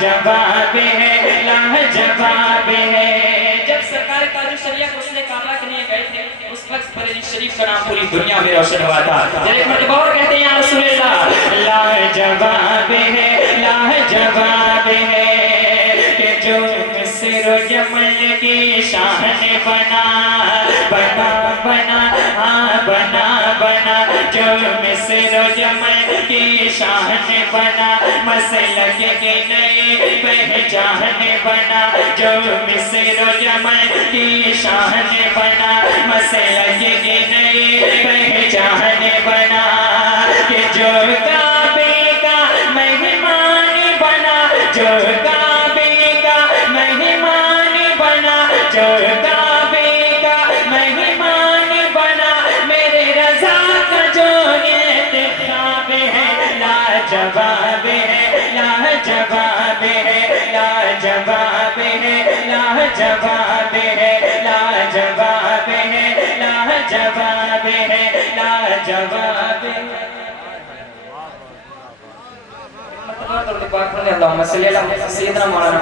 لاجواب ہے لاجواب ہے۔ جب سرکار تاج الشریعہ غسل کعبہ کے لیے گئے تھے اس وقت بریلی شریف کا نام پوری دنیا میں روشن ہوا تھا۔ ایک مرتبہ اور کہتے ہیں یا رسول اللہ لاجواب ہے لاجواب ہے کہ جو مصر و یمن کی شان بنا بنا بنا ہاں بنا بنا جو مصر و یمن کی شان بنا مسلک کی نئی پہچان بنا جو مصر و یمن کی شان بنا مسلک کی نئی پہچان بنا کہ جو کعبے کا مہمان بنا جو کعبے کا مہمان بنا جو کعبے کا مہمان بنا میرے رضا کا جو انتخاب ہے لاجواب ہے لاجواب ہے لاجواب ہے لاجواب ہے لاجواب ہے لاجواب ہے لاجواب ہے۔ اللہم صلی علی سیدنا مولانا